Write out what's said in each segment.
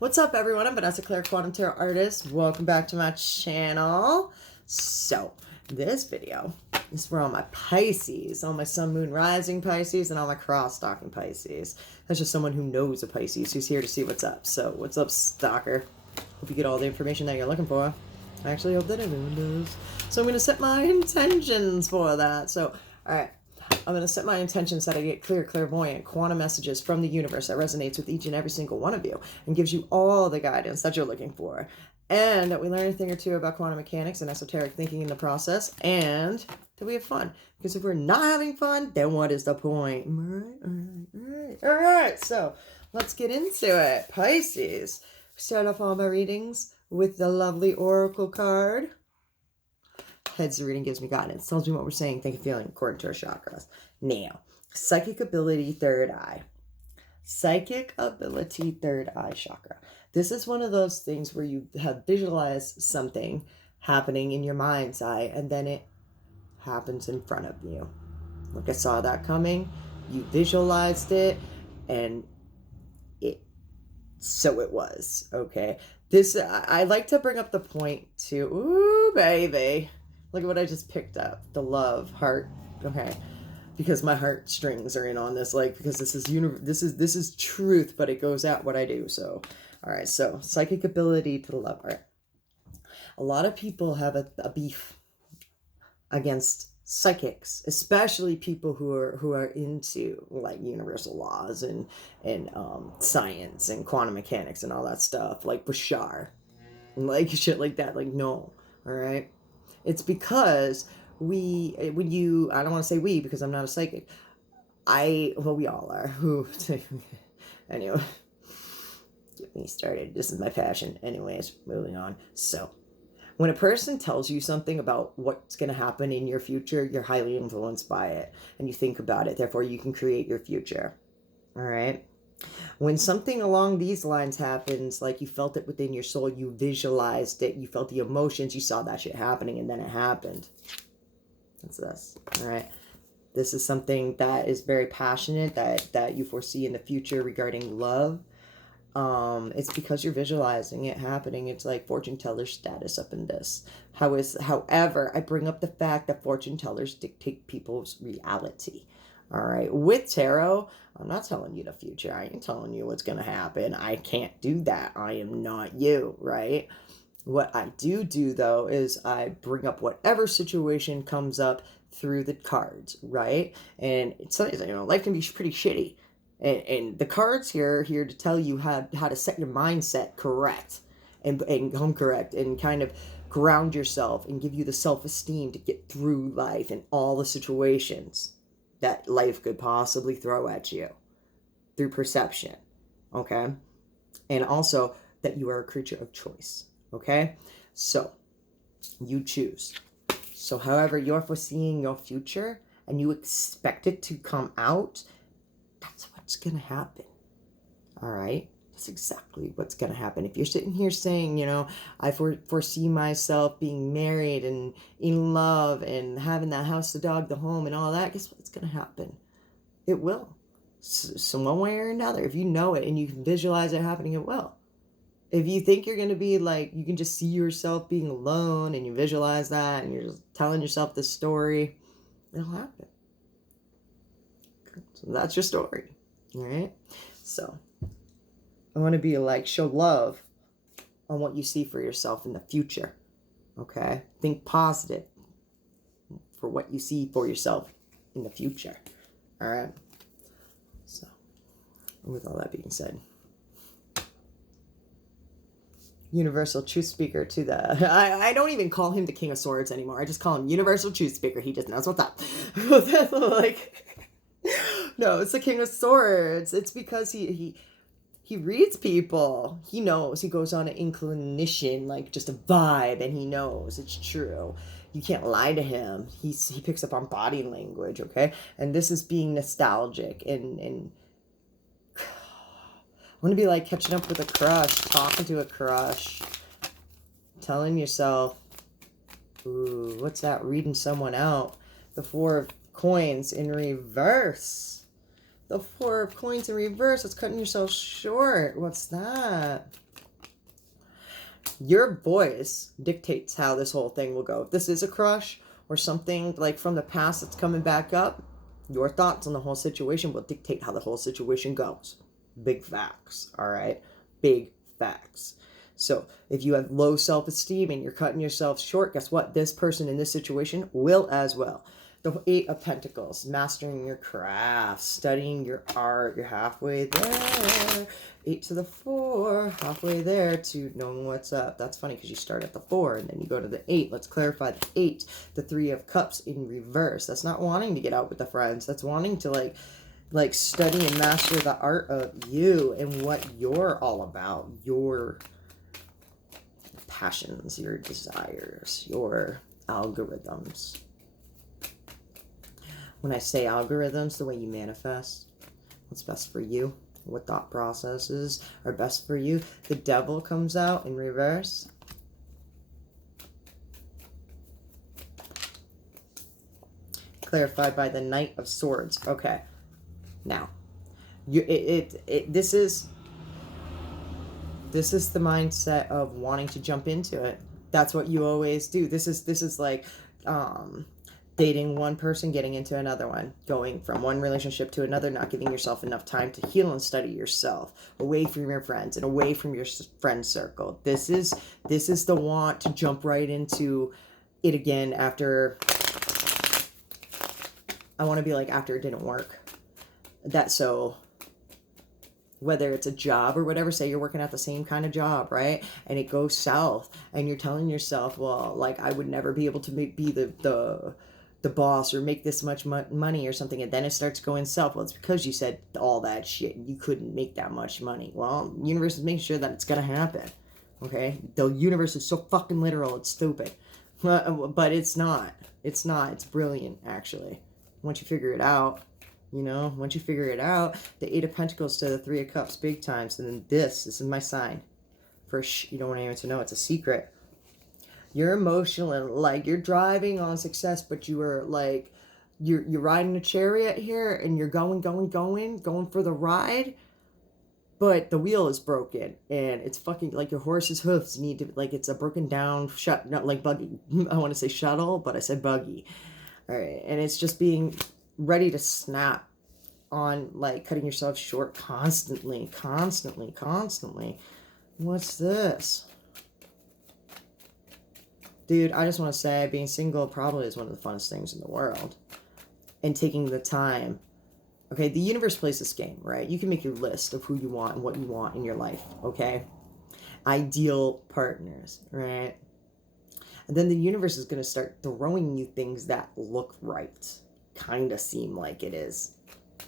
What's up, everyone? I'm Vanessa Claire, Quantum Tarot Artist. Welcome back to my channel. So, this video is for all my Pisces, all my Sun, Moon, Rising Pisces, and all my cross-stalking Pisces. That's just someone who knows a Pisces who's here to see what's up. So, what's up, stalker? Hope you get all the information that you're looking for. I actually hope that everyone does. So, I'm going to set my intentions for that. So, all right. I'm going to set my intentions that I get clear, clairvoyant, quantum messages from the universe that resonates with each and every single one of you and gives you all the guidance that you're looking for. And that we learn a thing or two about quantum mechanics and esoteric thinking in the process. And that we have fun. Because if we're not having fun, then what is the point? All right. So let's get into it. Pisces. Start off all my readings with the lovely oracle card. Heads reading gives me guidance, tells me what we're saying, thinking, feeling, according to our chakras. Now, psychic ability, third eye. Psychic ability, third eye chakra. This is one of those things where you have visualized something happening in your mind's eye, and then it happens in front of you. Like I saw that coming, you visualized it, and so it was, okay? This, I like to bring up the point too. Ooh, baby. Look at what I just picked up. The love, heart. Okay. Because my heartstrings are in on this, like, because this is truth, but it goes out what I do. So, all right. So, psychic ability to love. All right. A lot of people have a beef against psychics, especially people who are into like universal laws and science and quantum mechanics and all that stuff, like Bashar and like shit like that. Like, no. All right. It's because I don't want to say we because I'm not a psychic. Well, we all are. Anyway, get me started. This is my passion. Anyways, moving on. So, when a person tells you something about what's going to happen in your future, you're highly influenced by it and you think about it. Therefore, you can create your future. All right. When something along these lines happens, like you felt it within your soul, you visualized it, you felt the emotions, you saw that shit happening, and then it happened. That's this. All right. This is something that is very passionate, that you foresee in the future regarding love. It's because you're visualizing it happening. It's like fortune teller status up in this. However, I bring up the fact that fortune tellers dictate people's reality. All right. With tarot, I'm not telling you the future. I ain't telling you what's going to happen. I can't do that. I am not you, right? What I do though, is I bring up whatever situation comes up through the cards, right? And it's, life can be pretty shitty. And the cards here are here to tell you how to set your mindset correct and come correct and kind of ground yourself and give you the self-esteem to get through life and all the situations that life could possibly throw at you through perception, okay? And also that you are a creature of choice, okay? So you choose. So however you're foreseeing your future and you expect it to come out, that's what's going to happen, all right? That's exactly what's going to happen. If you're sitting here saying, I foresee myself being married and in love and having that house, the dog, the home, and all that, guess what's going to happen? It will. So one way or another, if you know it and you can visualize it happening, it will. If you think you're going to be like, you can just see yourself being alone and you visualize that and you're just telling yourself this story, it'll happen. So that's your story, all right? So I want to be like, show love on what you see for yourself in the future, okay? Think positive for what you see for yourself in the future, all right? So, with all that being said, Universal Truth Speaker to the... I don't even call him the King of Swords anymore. I just call him Universal Truth Speaker. He just knows what's up. Like... No, it's the King of Swords. It's because he reads people. He knows. He goes on an inclination, like just a vibe, and he knows it's true. You can't lie to him. He picks up on body language, okay? And this is being nostalgic and I want to be like catching up with a crush, talking to a crush, telling yourself, ooh, what's that? Reading someone out. The Four of Coins in reverse. The Four of Coins in reverse. It's cutting yourself short. What's that? Your voice dictates how this whole thing will go. If this is a crush or something like from the past that's coming back up, your thoughts on the whole situation will dictate how the whole situation goes. Big facts, all right? Big facts. So if you have low self-esteem and you're cutting yourself short, guess what? This person in this situation will as well. The Eight of Pentacles, mastering your craft, studying your art. You're halfway there. 8 to the 4, halfway there to knowing what's up. That's funny because you start at the 4 and then you go to the 8. Let's clarify the 8. The 3 of Cups in reverse. That's not wanting to get out with the friends. That's wanting to like study and master the art of you and what you're all about. Your passions, your desires, your algorithms. When I say algorithms, the way you manifest, what's best for you, what thought processes are best for you. The Devil comes out in reverse. Clarified by the Knight of Swords. Okay. Now, this is the mindset of wanting to jump into it. That's what you always do. This is like dating one person, getting into another one, going from one relationship to another, not giving yourself enough time to heal and study yourself, away from your friends and away from your friend circle. This is the want to jump right into it again after, I want to be like after it didn't work. So whether it's a job or whatever, say you're working at the same kind of job, right? And it goes south and you're telling yourself, well, like I would never be able to be the boss or make this much money or something, and then it starts going south. Well, it's because you said all that shit and you couldn't make that much money. Well, the universe is making sure that it's gonna happen. Okay, the universe is so fucking literal, it's stupid. But it's not. It's brilliant, actually, once you figure it out. You know, once you figure it out. The 8 of Pentacles to the 3 of Cups, big times. And then this is my sign. First, you don't want anyone to know, it's a secret. You're emotional and like you're driving on success, but you are like, you're riding a chariot here and you're going for the ride, but the wheel is broken and it's fucking like your horse's hoofs need to, like it's a broken down not like buggy. I want to say shuttle, but I said buggy. All right, and it's just being ready to snap on, like cutting yourself short constantly. What's this? Dude, I just want to say being single probably is one of the funnest things in the world. And taking the time. Okay, the universe plays this game, right? You can make your list of who you want and what you want in your life, okay? Ideal partners, right? And then the universe is going to start throwing you things that look right. Kind of seem like it is.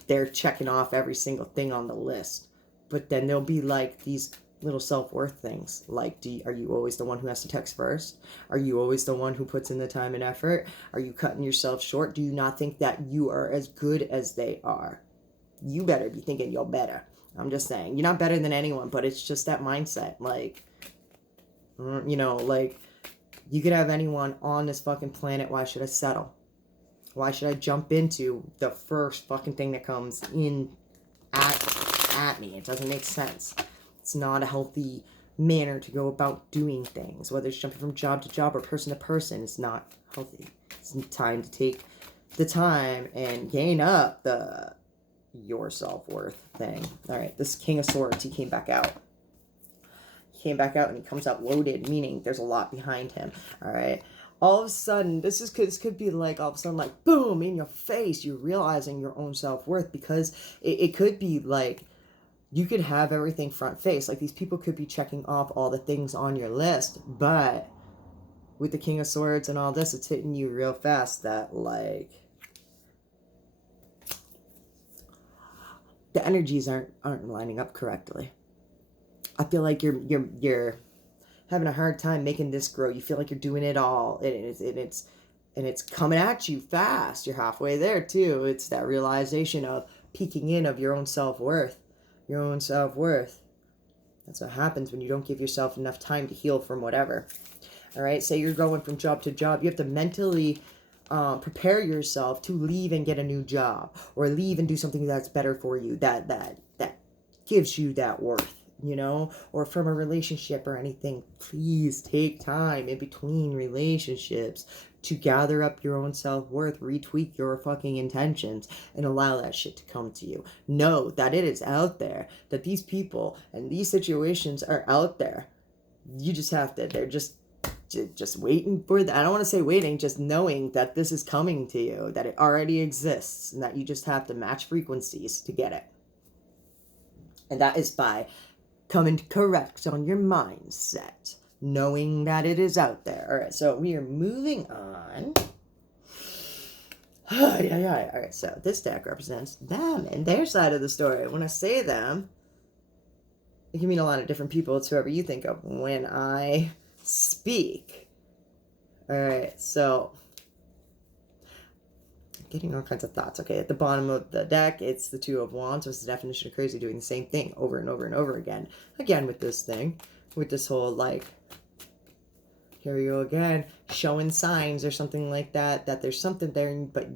They're checking off every single thing on the list. But then there'll be like these little self-worth things, like are you always the one who has to text first? Are you always the one who puts in the time and effort? Are you cutting yourself short? Do you not think that you are as good as they are? You better be thinking you're better. I'm just saying, you're not better than anyone, but it's just that mindset. Like, you know, like you could have anyone on this fucking planet. Why should I settle? Why should I jump into the first fucking thing that comes in at me? It doesn't make sense. It's not a healthy manner to go about doing things. Whether it's jumping from job to job or person to person, it's not healthy. It's time to take the time and gain up your self-worth thing. All right, this King of Swords, he came back out. He came back out and he comes out loaded, meaning there's a lot behind him. All right. All of a sudden, this could be like all of a sudden, like boom, in your face, you're realizing your own self-worth, because it could be like, you could have everything front face. Like these people could be checking off all the things on your list, but with the King of Swords and all this, it's hitting you real fast that like the energies aren't lining up correctly. I feel like you're having a hard time making this grow. You feel like you're doing it all, and it's coming at you fast. You're halfway there too. It's that realization of peeking in of your own self-worth. Your own self-worth. That's what happens when you don't give yourself enough time to heal from whatever. All right, say you're going from job to job. You have to mentally prepare yourself to leave and get a new job, or leave and do something that's better for you, that gives you that worth, you know, or from a relationship or anything. Please take time in between relationships to gather up your own self-worth, retweak your fucking intentions, and allow that shit to come to you. Know that it is out there, that these people and these situations are out there. You just have to, they're just waiting for that. I don't want to say waiting, just knowing that this is coming to you, that it already exists, and that you just have to match frequencies to get it. And that is by coming correct on your mindset, knowing that it is out there. All right, so we are moving on. All right, so this deck represents them and their side of the story. When I say them, it can mean a lot of different people. It's whoever you think of when I speak. All right, so getting all kinds of thoughts. Okay, at the bottom of the deck, it's the Two of Wands, which is the definition of crazy, doing the same thing over and over and over again. Again, with this thing, with this whole, like, here we go again, showing signs or something like that, that there's something there, but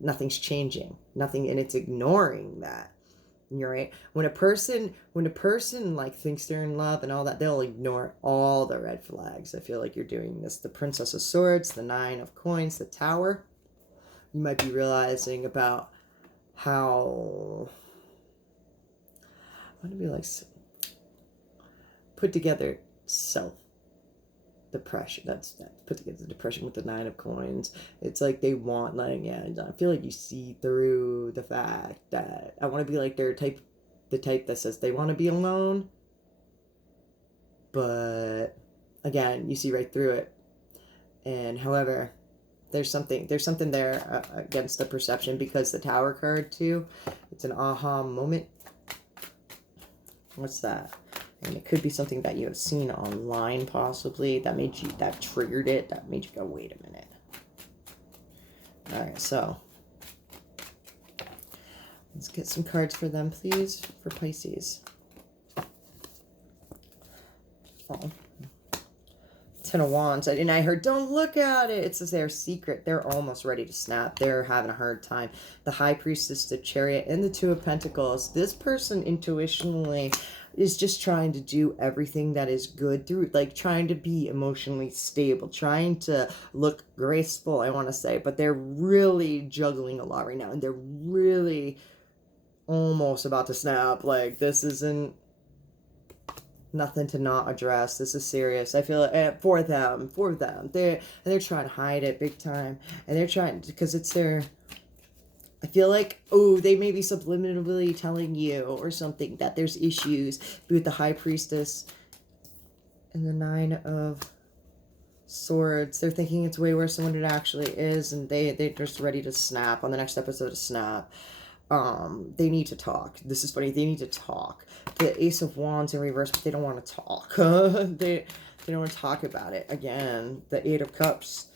nothing's changing. Nothing, and it's ignoring that. You're right. When a person like thinks they're in love and all that, they'll ignore all the red flags. I feel like you're doing this. The Princess of Swords, the Nine of Coins, the Tower. You might be realizing about how, I want to be like, put together self-depression. That's put together the depression with the Nine of Coins. It's like they want, like, yeah, I feel like you see through the fact that I want to be like the type that says they want to be alone. But again, you see right through it. And however, there's something there against the perception, because the Tower card too, it's an aha moment. What's that? And it could be something that you have seen online, possibly, that triggered it, that made you go, wait a minute. All right, so let's get some cards for them, please, for Pisces. Oh. Ten of Wands, and I heard, don't look at it. It says they're secret. They're almost ready to snap. They're having a hard time. The High Priestess, the Chariot, and the Two of Pentacles. This person intuitionally is just trying to do everything that is good through, like, trying to be emotionally stable, trying to look graceful, I want to say, but they're really juggling a lot right now, and they're really almost about to snap. Like, this isn't nothing to not address. This is serious. I feel for them. They're trying to hide it big time, and they're trying, because it's their, I feel like, oh, they may be subliminally telling you or something that there's issues with the High Priestess and the Nine of Swords. They're thinking it's way worse than what it actually is, and they're just ready to snap on the next episode of Snap. They need to talk. This is funny. They need to talk. The Ace of Wands in reverse, but they don't want to talk. They don't want to talk about it. Again, the Eight of Cups.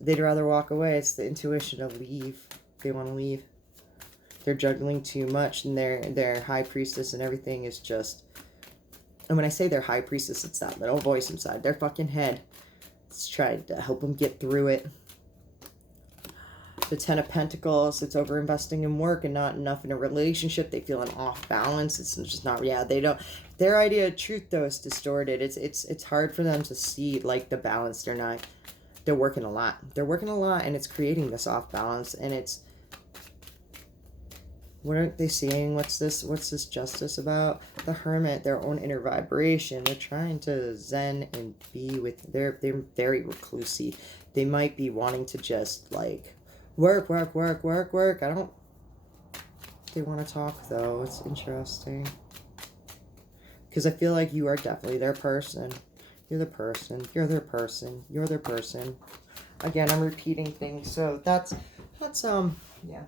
They'd rather walk away. It's the intuition of leave. They want to leave. They're juggling too much, and their High Priestess and everything is just, and when I say their High Priestess, it's that little voice inside their fucking head. It's trying to help them get through it. The Ten of Pentacles, it's over investing in work and not enough in a relationship. They feel an off balance. It's just not, yeah, they don't, their idea of truth, though, is distorted. It's hard for them to see, like, the balance. They're working a lot. They're working a lot, and it's creating this off balance, and it's, what aren't they seeing? What's this justice about? The Hermit, their own inner vibration. They're trying to zen and be with, they're very reclusey. They might be wanting to just, like, work. I don't, they want to talk, though. It's interesting. Because I feel like you are definitely their person. You're the person. You're their person. You're their person. Again, I'm repeating things. So that's yeah.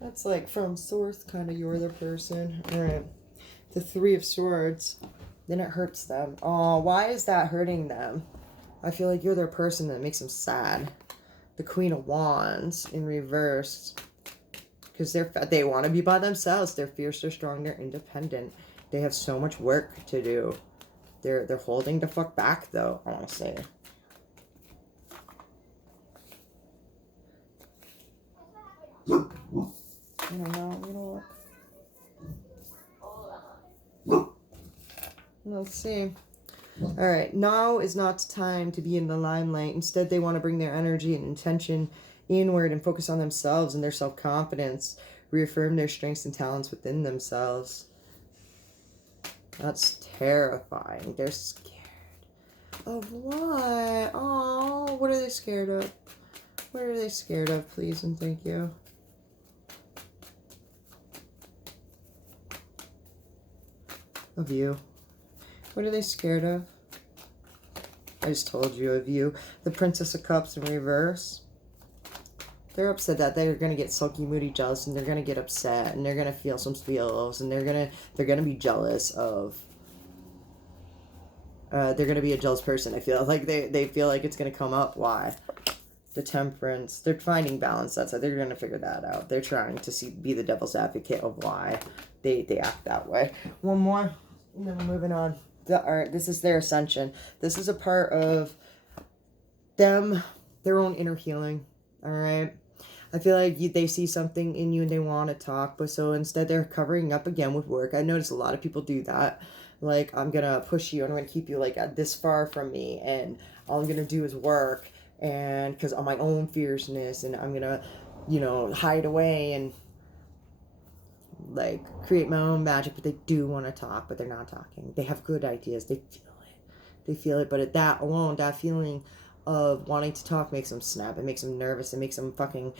That's like from source, kind of, you're their person. All right. The Three of Swords. Then it hurts them. Oh, why is that hurting them? I feel like you're their person, that makes them sad. The Queen of Wands in reverse, because they want to be by themselves. They're fierce, they're strong, they're independent. They have so much work to do. They're holding the fuck back, though, I want to say. I don't know, you know what? Let's see. All right. Now is not time to be in the limelight. Instead, they want to bring their energy and intention inward and focus on themselves and their self-confidence. Reaffirm their strengths and talents within themselves. That's terrifying. They're scared. Of what? Oh, what are they scared of? What are they scared of, please and thank you? Of you. What are they scared of? I just told you, of you. The Princess of Cups in reverse. They're upset that they're gonna get sulky, moody, jealous, and they're gonna get upset, and they're gonna feel some feels, and they're gonna be jealous of. They're gonna be a jealous person. I feel like they feel like it's gonna come up. Why? The Temperance. They're finding balance. That's how they're gonna figure that out. They're trying to be the devil's advocate of why they act that way. One more, and then we're moving on. This is their ascension. This is a part of them, their own inner healing. All right. I feel like they see something in you and they want to talk, but so instead they're covering up again with work. I notice a lot of people do that. Like, I'm going to push you and I'm going to keep you like this far from me, and all I'm going to do is work, and because of my own fierceness, and I'm going to, you know, hide away and like create my own magic. But they do want to talk, but they're not talking. They have good ideas. They feel it, but at that alone, that feeling of wanting to talk makes them snap. It makes them nervous. It makes them fucking.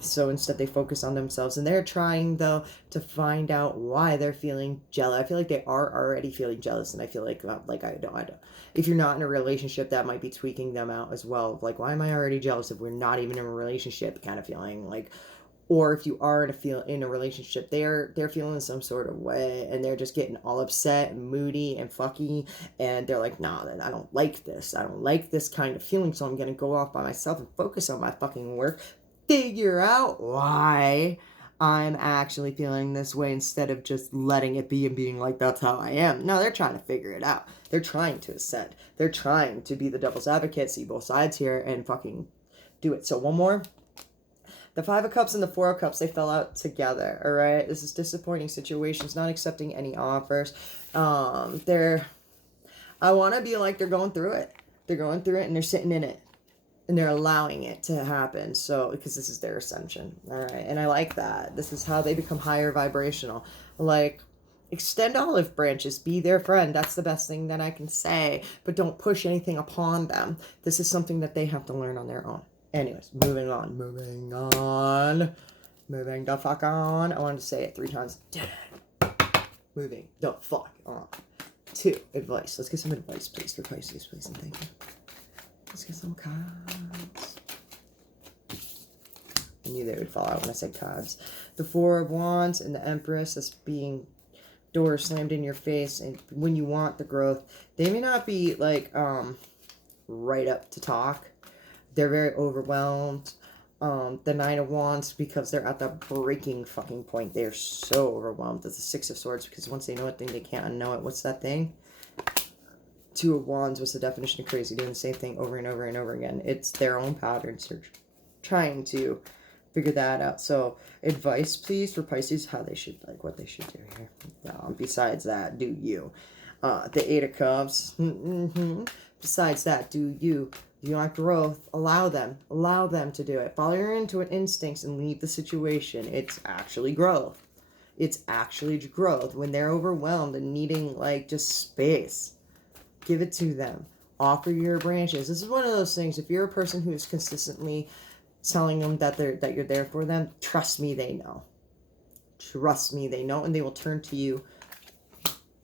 So instead they focus on themselves, and they're trying though to find out why they're feeling jealous. I feel like they are already feeling jealous, and I feel like I don't. If you're not in a relationship, that might be tweaking them out as well. Like, why am I already jealous if we're not even in a relationship? Kind of feeling like. Or if you are in a relationship, they're feeling some sort of way, and they're just getting all upset and moody and fucky, and they're like, nah, I don't like this. I don't like this kind of feeling, so I'm gonna go off by myself and focus on my fucking work, figure out why I'm actually feeling this way instead of just letting it be and being like, that's how I am. No, they're trying to figure it out. They're trying to ascend. They're trying to be the devil's advocate, see both sides here, and fucking do it. So one more. The Five of Cups and the Four of Cups, they fell out together, all right? This is disappointing situations, not accepting any offers. I want to be like they're going through it. They're going through it, and they're sitting in it, and they're allowing it to happen. So, because this is their ascension, all right? And I like that. This is how they become higher vibrational. Like, extend olive branches, be their friend. That's the best thing that I can say. But don't push anything upon them. This is something that they have to learn on their own. Anyways, moving on. Moving the fuck on. I wanted to say it 3 times. Moving the fuck on. 2, advice. Let's get some advice, please, for Pisces, please, and thank you. Let's get some cards. I knew they would fall out when I said cards. The 4 of Wands and the Empress, that's being doors slammed in your face, and when you want the growth, they may not be like right up to talk. They're very overwhelmed. The 9 of Wands, because they're at the breaking fucking point. They're so overwhelmed. That's the 6 of Swords, because once they know a thing, they can't unknow it. What's that thing? 2 of Wands. What's the definition of crazy? Doing the same thing over and over and over again. It's their own patterns. They're trying to figure that out. So, advice, please, for Pisces, how they should, like, what they should do here. Besides that, do you. The 8 of Cups. Besides that, do you. You want growth, allow them to do it. Follow your instincts and leave the situation. It's actually growth. It's actually growth. When they're overwhelmed and needing like just space, give it to them. Offer your branches. This is one of those things. If you're a person who is consistently telling them that you're there for them, trust me, they know. Trust me, they know, and they will turn to you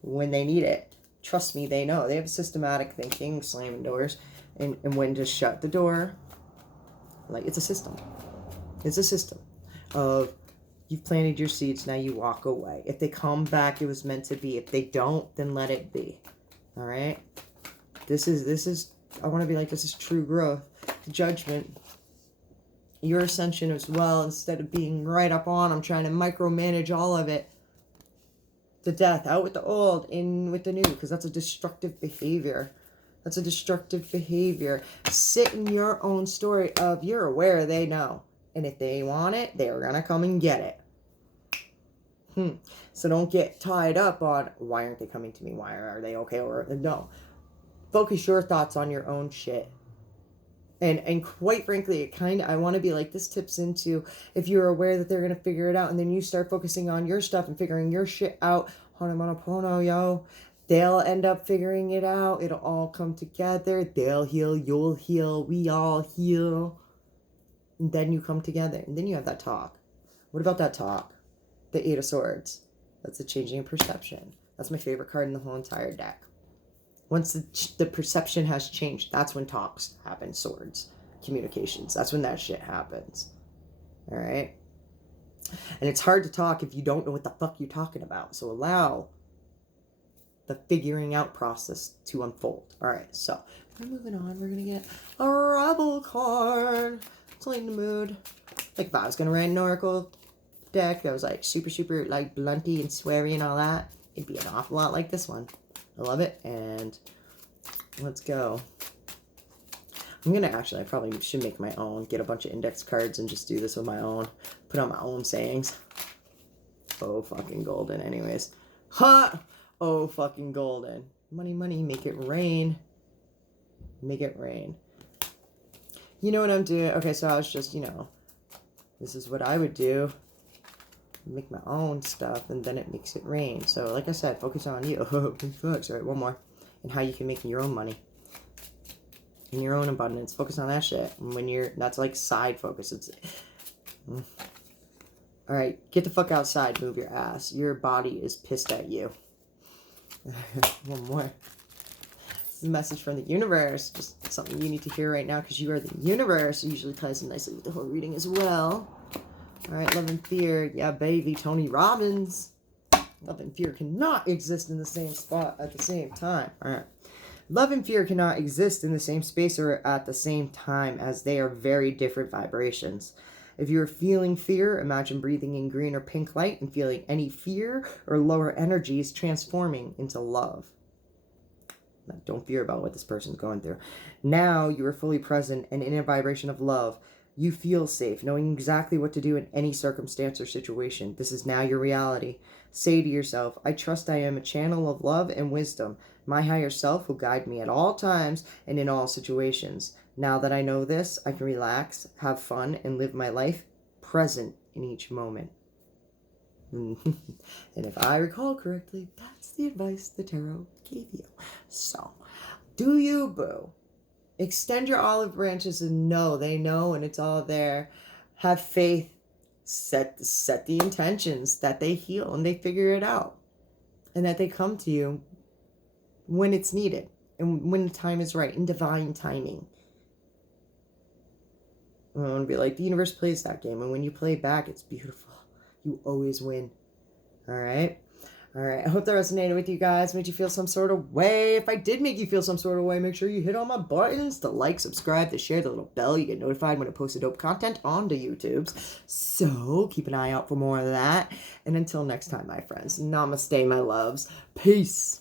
when they need it. Trust me, they know. They have systematic thinking, slamming doors. And when to shut the door, like, it's a system. It's a system of, you've planted your seeds, now you walk away. If they come back, it was meant to be. If they don't, then let it be. All right? This is, I want to be like, this is true growth. The Judgment, your ascension as well, instead of being right up on them, trying to micromanage all of it. The Death, out with the old, in with the new, because that's a destructive behavior. That's a destructive behavior. Sit in your own story of, you're aware, they know. And if they want it, they're going to come and get it. So don't get tied up on, why aren't they coming to me? Why are they okay? Or no. Focus your thoughts on your own shit. And quite frankly, I want to be like, this tips into, if you're aware that they're going to figure it out, and then you start focusing on your stuff and figuring your shit out, Hanamonopono, yo, they'll end up figuring it out. It'll all come together. They'll heal, you'll heal, we all heal. And then you come together, and then you have that talk. What about that talk? The Eight of Swords. That's the changing of perception. That's my favorite card in the whole entire deck. Once the perception has changed, that's when talks happen, swords, communications. That's when that shit happens. All right? And it's hard to talk if you don't know what the fuck you're talking about. So allow the figuring out process to unfold. All right, so we're moving on. We're going to get a Rebel card. It's lighten the mood. Like if I was going to write an Oracle deck that was like super, super like blunty and sweary and all that, it'd be an awful lot like this one. I love it, and let's go. I'm gonna I probably should make my own, get a bunch of index cards and just do this with my own, put on my own sayings. Oh, fucking golden, anyways. Ha! Oh, fucking golden. Money, money, make it rain. Make it rain. You know what I'm doing? Okay, so I was just, this is what I would do. Make my own stuff, and then it makes it rain. So like I said, focus on you. All right, one more. And how you can make your own money in your own abundance. Focus on that shit. And when that's like side focus. It's all right, get the fuck outside, move your ass. Your body is pissed at you. One more. This is a message from the universe, just something you need to hear right now, because you are the universe. It usually ties in nicely with the whole reading as well. All right, love and fear. Yeah, baby, Tony Robbins. Love and fear cannot exist in the same spot at the same time. All right. Love and fear cannot exist in the same space or at the same time, as they are very different vibrations. If you're feeling fear, imagine breathing in green or pink light and feeling any fear or lower energies transforming into love. Now, don't fear about what this person's going through. Now you are fully present and in a vibration of love. You feel safe, knowing exactly what to do in any circumstance or situation. This is now your reality. Say to yourself, I trust I am a channel of love and wisdom. My higher self will guide me at all times and in all situations. Now that I know this, I can relax, have fun, and live my life present in each moment. And if I recall correctly, that's the advice the tarot gave you. So, do you, boo? Extend your olive branches and know they know, and it's all there. Have faith. Set the intentions that they heal and they figure it out, and that they come to you when it's needed and when the time is right, in divine timing. I want to be like, the universe plays that game, and when you play back, it's beautiful. You always win. All right. All right, I hope that resonated with you guys, made you feel some sort of way. If I did make you feel some sort of way, make sure you hit all my buttons, the like, subscribe, the share, the little bell. You get notified when I post dope content onto YouTube's. So keep an eye out for more of that. And until next time, my friends, namaste, my loves. Peace.